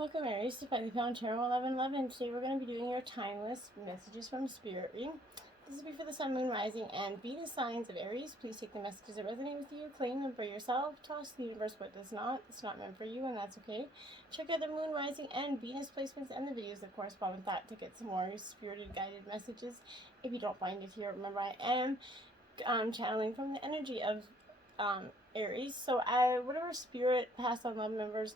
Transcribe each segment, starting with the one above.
Welcome Aries to Finally Found Tarot 1111. Today we're going to be doing your timeless messages from Spirit reading. This will be for the Sun, Moon, Rising, and Venus signs of Aries. Please take the messages that resonate with you, claim them for yourself, toss the universe what does not. It's not meant for you, and that's okay. Check out the Moon, Rising, and Venus placements and the videos that correspond with that to get some more spirited guided messages. If you don't find it here, remember I am channeling from the energy of Aries. So whatever spirit, past on loved members,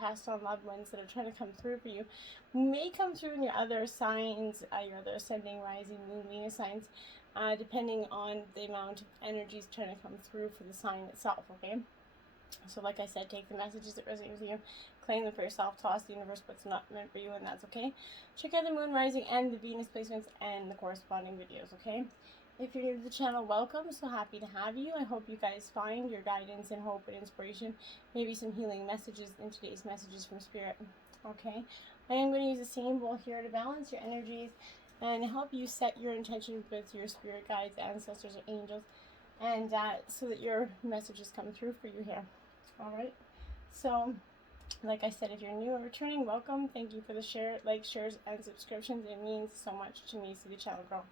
past on loved ones that are trying to come through for you may come through in your other signs, your other ascending, rising, moon, Venus signs, depending on the amount of energies trying to come through for the sign itself, okay? So like I said, take the messages that resonate with you, claim them for yourself, toss the universe what's not meant for you, and that's okay. Check out the Moon, Rising, and the Venus placements and the corresponding videos, okay? If you're new to the channel, welcome. So happy to have you. I hope you guys find your guidance and hope and inspiration, maybe some healing messages in today's messages from Spirit. Okay, I am going to use the same bowl here to balance your energies and help you set your intention with your spirit guides, ancestors, or angels, and so that your messages come through for you here. All right. So, like I said, if you're new or returning, welcome. Thank you for the likes, shares, and subscriptions. It means so much to me, to the channel grow.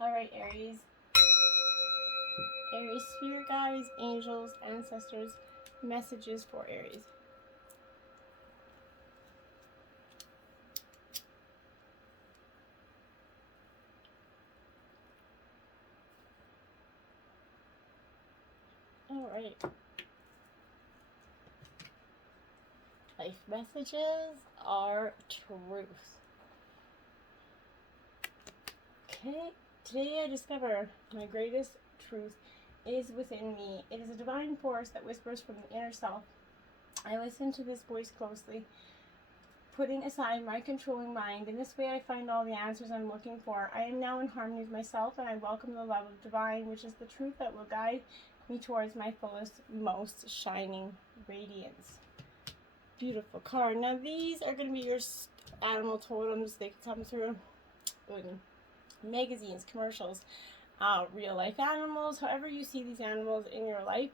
Alright, Aries. Aries, spirit guides, angels, ancestors, messages for Aries. Alright. Life messages are truth. Okay. Today I discover my greatest truth is within me. It is a divine force that whispers from the inner self. I listen to this voice closely, putting aside my controlling mind. In this way I find all the answers I'm looking for. I am now in harmony with myself, and I welcome the love of divine, which is the truth that will guide me towards my fullest, most shining radiance. Beautiful card. Now these are going to be your animal totems. They can come through magazines, commercials, real life animals. However you see these animals in your life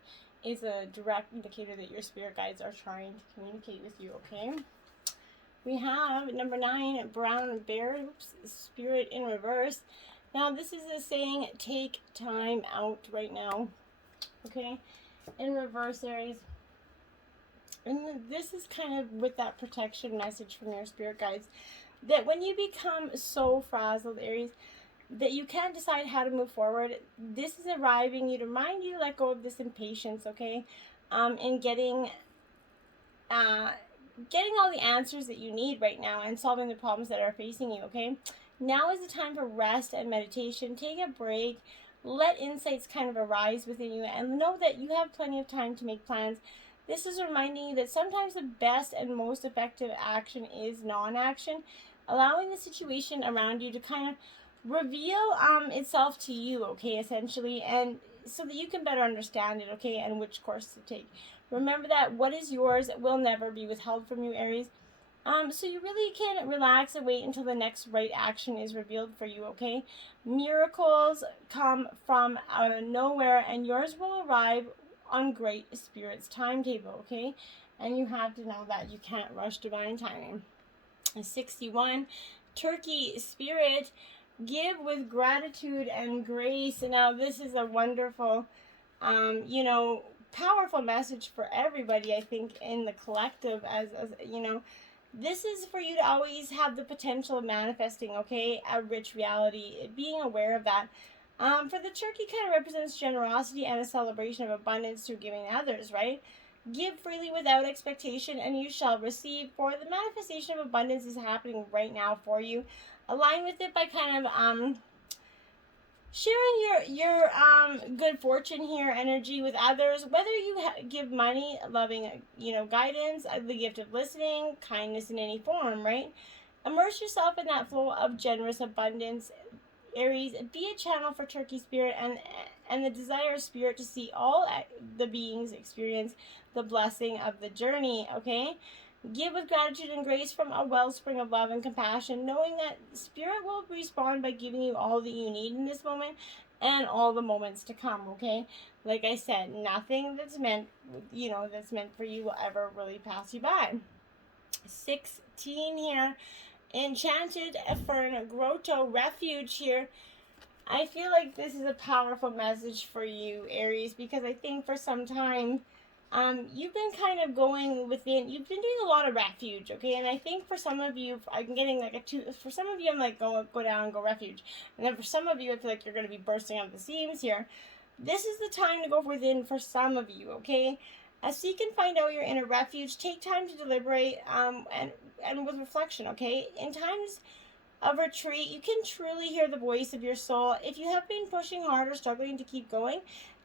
is a direct indicator that your spirit guides are trying to communicate with you, okay? We have number 9, brown bear. Oops, spirit in reverse. Now this is a saying, take time out right now, okay? In reverse, Aries. And this is kind of with that protection message from your spirit guides, that when you become so frazzled, Aries, that you can't decide how to move forward, this is arriving you to remind you to let go of this impatience, okay? In getting all the answers that you need right now and solving the problems that are facing you, okay? Now is the time for rest and meditation. Take a break. Let insights kind of arise within you, and know that you have plenty of time to make plans. This is reminding you that sometimes the best and most effective action is non-action, allowing the situation around you to kind of reveal itself to you, okay, essentially, and so that you can better understand it, okay, and which course to take. Remember that what is yours will never be withheld from you, Aries. So you really can relax and wait until the next right action is revealed for you, okay? Miracles come from out of nowhere, and yours will arrive on Great Spirit's timetable, okay? And you have to know that you can't rush divine timing. 61, Turkey Spirit, give with gratitude and grace. Now this is a wonderful, powerful message for everybody, I think, in the collective, as this is for you to always have the potential of manifesting, okay, a rich reality, being aware of that. For the turkey kind of represents generosity and a celebration of abundance through giving to others, right? Give freely without expectation, and you shall receive. For the manifestation of abundance is happening right now for you. Align with it by kind of sharing your good fortune here, energy with others, whether you give money, loving, guidance, the gift of listening, kindness in any form, right? Immerse yourself in that flow of generous abundance, Aries. Be a channel for Turkey Spirit and the desire of Spirit to see all the beings experience the blessing of the journey, okay? Give with gratitude and grace from a wellspring of love and compassion, knowing that Spirit will respond by giving you all that you need in this moment and all the moments to come, okay? Like I said, nothing that's meant, that's meant for you will ever really pass you by. 16 here. Enchanted Fern Grotto Refuge here. I feel like this is a powerful message for you, Aries, because I think for some time, you've been kind of going within, you've been doing a lot of refuge, okay? And I think for some of you, I'm getting like a two, for some of you, I'm like, go down, go refuge. And then for some of you, I feel like you're going to be bursting out the seams here. This is the time to go within for some of you, okay? Seek and find out your inner refuge. Take time to deliberate, and with reflection, okay? In times of retreat, you can truly hear the voice of your soul. If you have been pushing hard or struggling to keep going,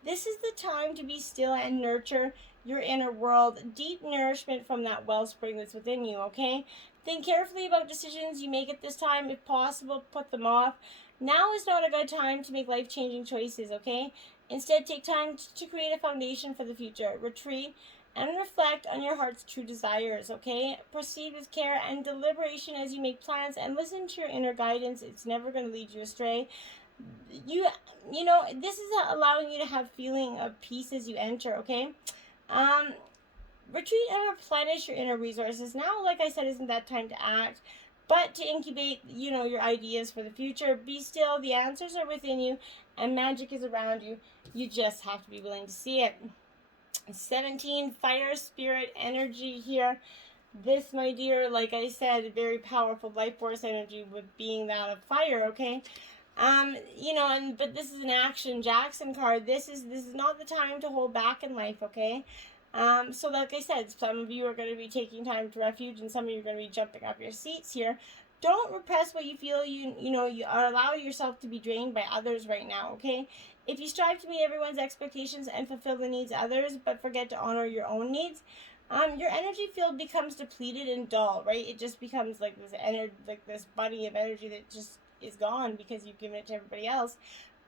this is the time to be still and nurture your inner world. Deep nourishment from that wellspring that's within you, okay? Think carefully about decisions you make at this time. If possible, put them off. Now is not a good time to make life-changing choices, okay? Instead, take time to create a foundation for the future. Retreat and reflect on your heart's true desires, okay? Proceed with care and deliberation as you make plans, and listen to your inner guidance. It's never going to lead you astray. You know, this is allowing you to have feeling of peace as you enter, okay? Retreat and replenish your inner resources. Now, like I said, isn't that time to act, but to incubate, you know, your ideas for the future. Be still. The answers are within you, and magic is around you. You just have to be willing to see it. 17, fire spirit energy here. This, my dear, like I said, very powerful life force energy with being that of fire, okay? You know, but this is an action Jackson card. This is not the time to hold back in life, okay? So like I said, some of you are going to be taking time to refuge, and some of you are going to be jumping off your seats here. Don't repress what you feel. You are allow yourself to be drained by others right now, okay? If you strive to meet everyone's expectations and fulfill the needs of others, but forget to honor your own needs, your energy field becomes depleted and dull, right? It just becomes like this body of energy that just is gone because you've given it to everybody else.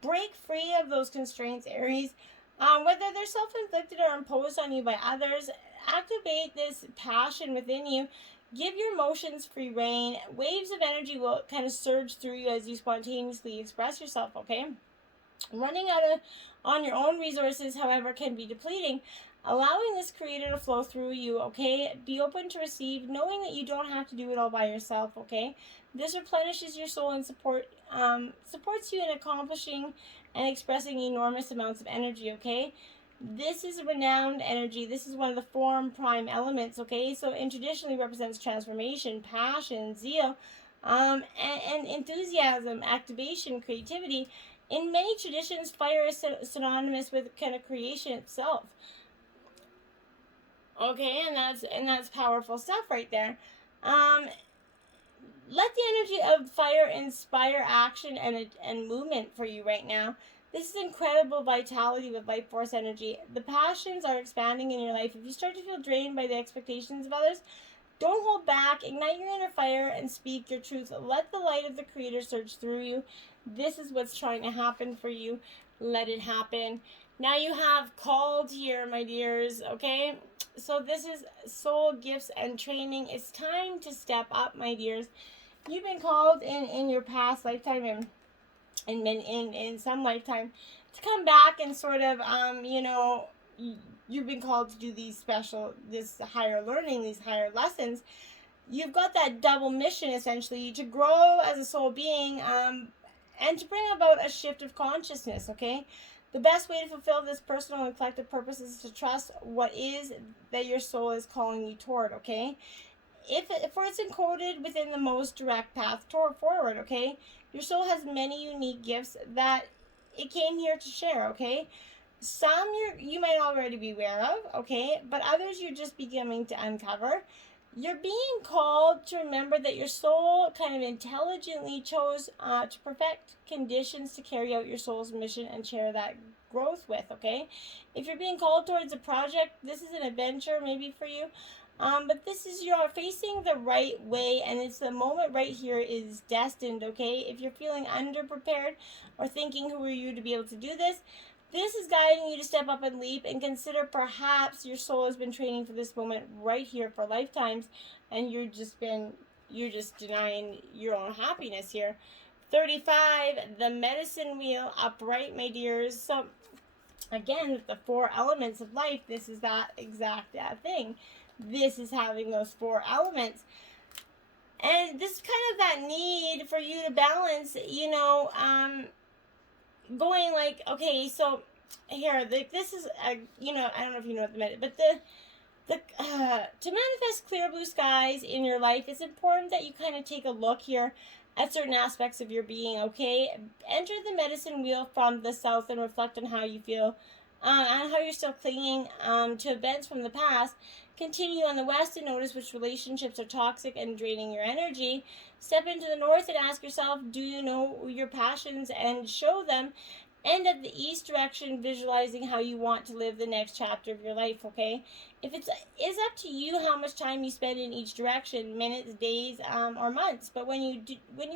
Break free of those constraints, Aries. Whether they're self-inflicted or imposed on you by others, activate this passion within you. Give your emotions free rein. Waves of energy will kind of surge through you as you spontaneously express yourself, okay? Running out on your own resources, however, can be depleting. Allowing this creator to flow through you, okay? Be open to receive, knowing that you don't have to do it all by yourself, okay? This replenishes your soul and supports you in accomplishing and expressing enormous amounts of energy, okay? This is a renowned energy. This is one of the four prime elements, okay? So it traditionally represents transformation, passion, zeal, and enthusiasm, activation, creativity. In many traditions, fire is synonymous with kind of creation itself. Okay, and that's powerful stuff right there. Let the energy of fire inspire action and movement for you right now. This is incredible vitality with life force energy. The passions are expanding in your life. If you start to feel drained by the expectations of others, don't hold back. Ignite your inner fire and speak your truth. Let the light of the Creator surge through you. This is what's trying to happen for you. Let it happen. Now you have called here, my dears, okay? So this is soul gifts and training. It's time to step up, my dears. You've been called in your past lifetime and in some lifetime to come back and sort of, you've been called to do this higher learning, these higher lessons. You've got that double mission, essentially, to grow as a soul being, and to bring about a shift of consciousness, okay? The best way to fulfill this personal and collective purpose is to trust what is that your soul is calling you toward, okay? For it's encoded within the most direct path forward, okay? Your soul has many unique gifts that it came here to share, okay? Some you might already be aware of, okay? But others you're just beginning to uncover. You're being called to remember that your soul kind of intelligently chose to perfect conditions to carry out your soul's mission and share that growth with, okay? If you're being called towards a project, this is an adventure maybe for you. But you're facing the right way, and it's the moment right here is destined, okay? If you're feeling underprepared or thinking, who are you to be able to do this? This is guiding you to step up and leap and consider perhaps your soul has been training for this moment right here for lifetimes, and you're just denying your own happiness here. 35, the medicine wheel upright, my dears. So again, with the four elements of life, this is that exact thing. this is having those 4 elements. And this is kind of that need for you to balance, going like, okay, so here, this is, I don't know if you know what the minute, but to manifest clear blue skies in your life, it's important that you kind of take a look here at certain aspects of your being, okay? Enter the medicine wheel from the south and reflect on how you feel, and how you're still clinging to events from the past. Continue on the west and notice which relationships are toxic and draining your energy. Step into the north and ask yourself, do you know your passions, and show them. End at the east direction, visualizing how you want to live the next chapter of your life, okay? If it's up to you how much time you spend in each direction, minutes, days, or months. But when you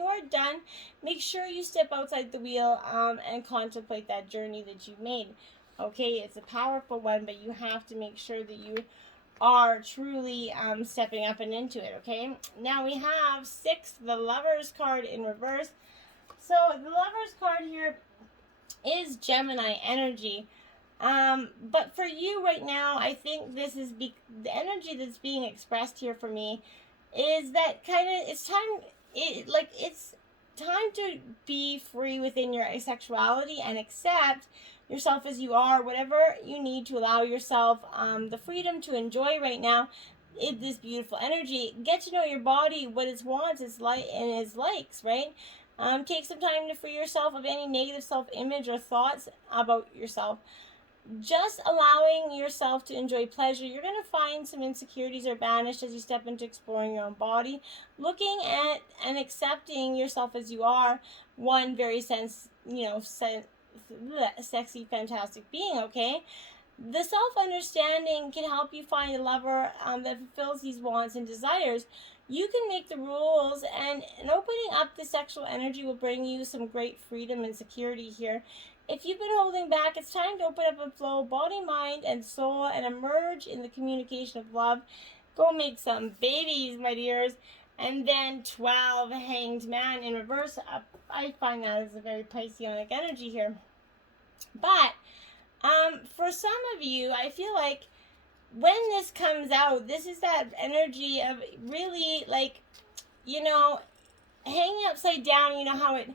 are done, make sure you step outside the wheel and contemplate that journey that you've made. Okay, it's a powerful one, but you have to make sure that you are truly stepping up and into it, okay? Now we have 6, the Lovers card in reverse. So the Lovers card here is Gemini energy. But for you right now, I think this is the energy that's being expressed here for me is that kind of, it's time to be free within your asexuality and accept yourself as you are, whatever you need to allow yourself the freedom to enjoy right now in this beautiful energy. Get to know your body, what it wants, its like and its likes, right? Take some time to free yourself of any negative self-image or thoughts about yourself. Just allowing yourself to enjoy pleasure. You're going to find some insecurities are banished as you step into exploring your own body, looking at and accepting yourself as you are, one very sexy, fantastic being, okay? The self-understanding can help you find a lover that fulfills these wants and desires. You can make the rules, and opening up the sexual energy will bring you some great freedom and security here. If you've been holding back, it's time to open up and flow body, mind, and soul and emerge in the communication of love. Go make some babies, my dears. And then 12, Hanged Man in reverse. I find that as a very Pisceanic energy here. But for some of you, I feel like when this comes out, this is that energy of really, hanging upside down. You know how it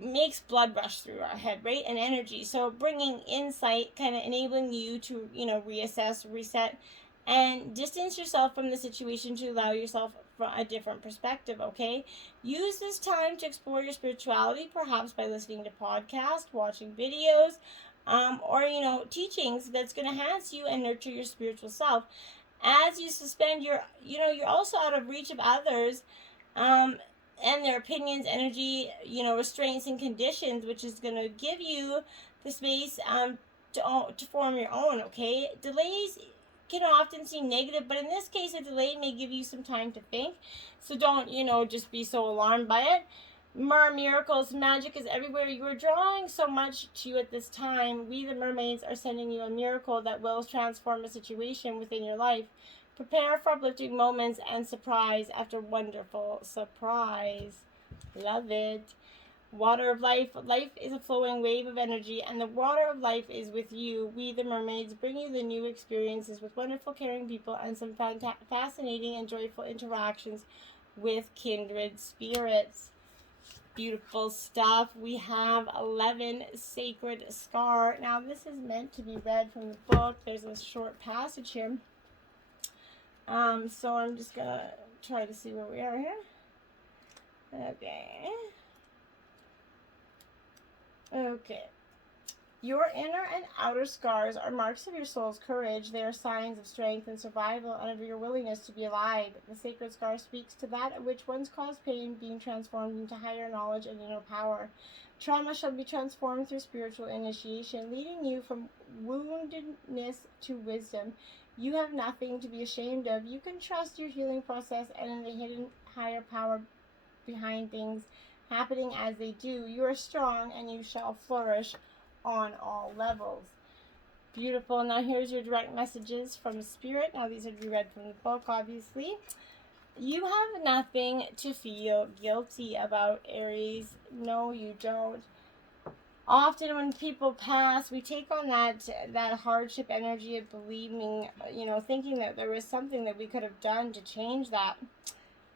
makes blood rush through our head, right? And energy. So bringing insight, kind of enabling you to, reassess, reset, and distance yourself from the situation to allow yourself a different perspective, okay? Use this time to explore your spirituality, perhaps by listening to podcasts, watching videos, or, teachings that's going to enhance you and nurture your spiritual self. As you suspend you're also out of reach of others, and their opinions, energy, restraints and conditions, which is going to give you the space to form your own, okay? Delays can often seem negative, but in this case, a delay may give you some time to think. So don't, just be so alarmed by it. Miracles, magic is everywhere. You are drawing so much to you at this time. We, the mermaids, are sending you a miracle that will transform a situation within your life. Prepare for uplifting moments and surprise after wonderful surprise. Love it. Water of life. Life is a flowing wave of energy, and the water of life is with you. We, the mermaids, bring you the new experiences with wonderful, caring people and some fascinating and joyful interactions with kindred spirits. Beautiful stuff. We have 11, Sacred Scar. Now, this is meant to be read from the book. There's a short passage here. So I'm just going to try to see where we are here. Okay. Your inner and outer scars are marks of your soul's courage. They are signs of strength and survival and of your willingness to be alive. The sacred scar speaks to that of which once caused pain being transformed into higher knowledge and inner power. Trauma shall be transformed through spiritual initiation, leading you from woundedness to wisdom. You have nothing to be ashamed of. You can trust your healing process and in the hidden higher power behind things happening as they do. You are strong and you shall flourish on all levels. Beautiful. Now here's your direct messages from Spirit. Now these are to be read from the book, obviously. You have nothing to feel guilty about, Aries. No, you don't. Often when people pass, we take on that hardship energy of believing, thinking that there was something that we could have done to change that.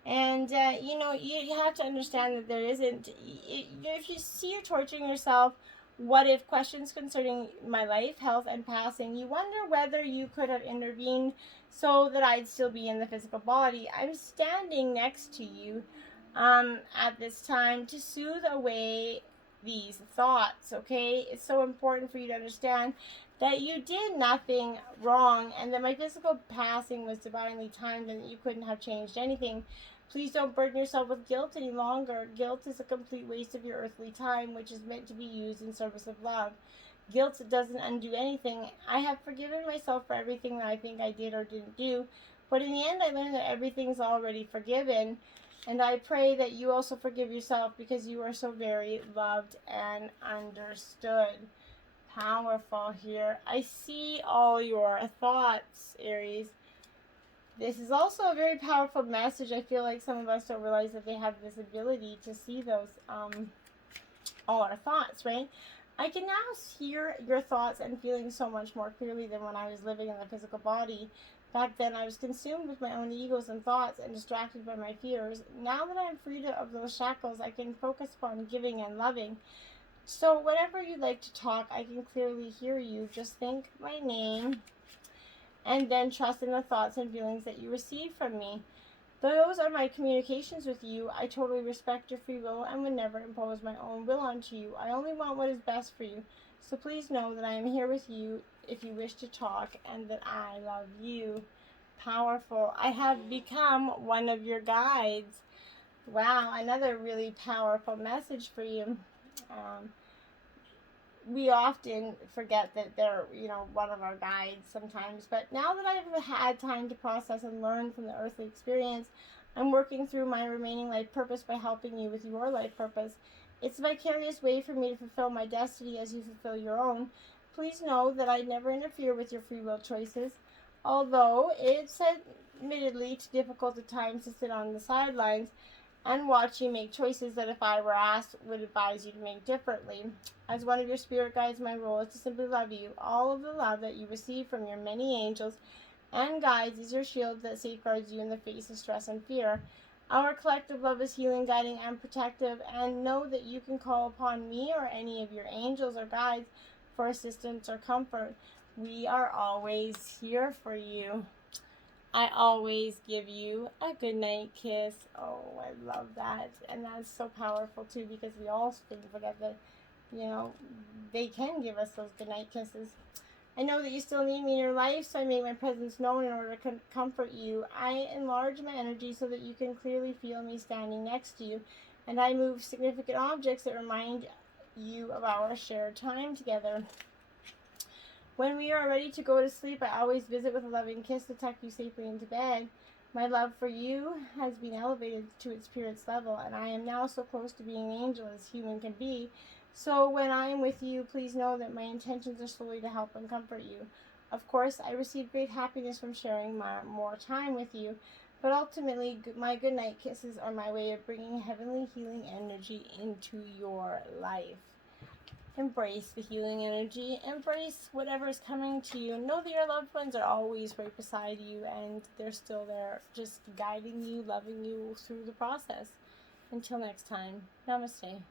And, you have to understand that there isn't. If you see you're torturing yourself, what if questions concerning my life, health, and passing, you wonder whether you could have intervened so that I'd still be in the physical body. I'm standing next to you at this time to soothe away these thoughts, okay? It's so important for you to understand that you did nothing wrong and that my physical passing was divinely timed and that you couldn't have changed anything. Please don't burden yourself with guilt any longer. Guilt is a complete waste of your earthly time, which is meant to be used in service of love. Guilt doesn't undo anything. I have forgiven myself for everything that I think I did or didn't do, but in the end I learned that everything's already forgiven. And I pray that you also forgive yourself because you are so very loved and understood. Powerful here. I see all your thoughts, Aries. This is also a very powerful message. I feel like some of us don't realize that they have this ability to see those, all our thoughts, right? I can now hear your thoughts and feelings so much more clearly than when I was living in the physical body. Back then, I was consumed with my own egos and thoughts and distracted by my fears. Now that I'm freed of those shackles, I can focus upon giving and loving. So whenever you'd like to talk, I can clearly hear you. Just think my name and then trust in the thoughts and feelings that you receive from me. Those are my communications with you. I totally respect your free will and would never impose my own will onto you. I only want what is best for you. So please know that I am here with you if you wish to talk and that I love you. Powerful. I have become one of your guides. Wow, another really powerful message for you. We often forget that they're, one of our guides sometimes. But now that I've had time to process and learn from the earthly experience, I'm working through my remaining life purpose by helping you with your life purpose. It's a vicarious way for me to fulfill my destiny as you fulfill your own. Please know that I never interfere with your free will choices, although it's admittedly too difficult at times to sit on the sidelines and watch you make choices that if I were asked would advise you to make differently. As one of your spirit guides, my role is to simply love you. All of the love that you receive from your many angels and guides is your shield that safeguards you in the face of stress and fear. Our collective love is healing, guiding, and protective, and know that you can call upon me or any of your angels or guides for assistance or comfort. We are always here for you. I always give you a good night kiss. Oh, I love that. And that's so powerful too, because we all forget that, they can give us those good night kisses. I know that you still need me in your life, so I make my presence known in order to comfort you. I enlarge my energy so that you can clearly feel me standing next to you. And I move significant objects that remind you of our shared time together. When we are ready to go to sleep, I always visit with a loving kiss to tuck you safely into bed. My love for you has been elevated to its purest level, and I am now so close to being an angel as human can be. So when I am with you, please know that my intentions are solely to help and comfort you. Of course, I receive great happiness from sharing more time with you, but ultimately, my goodnight kisses are my way of bringing heavenly healing energy into your life. Embrace the healing energy. Embrace whatever is coming to you. Know that your loved ones are always right beside you and they're still there, just guiding you, loving you through the process. Until next time, namaste.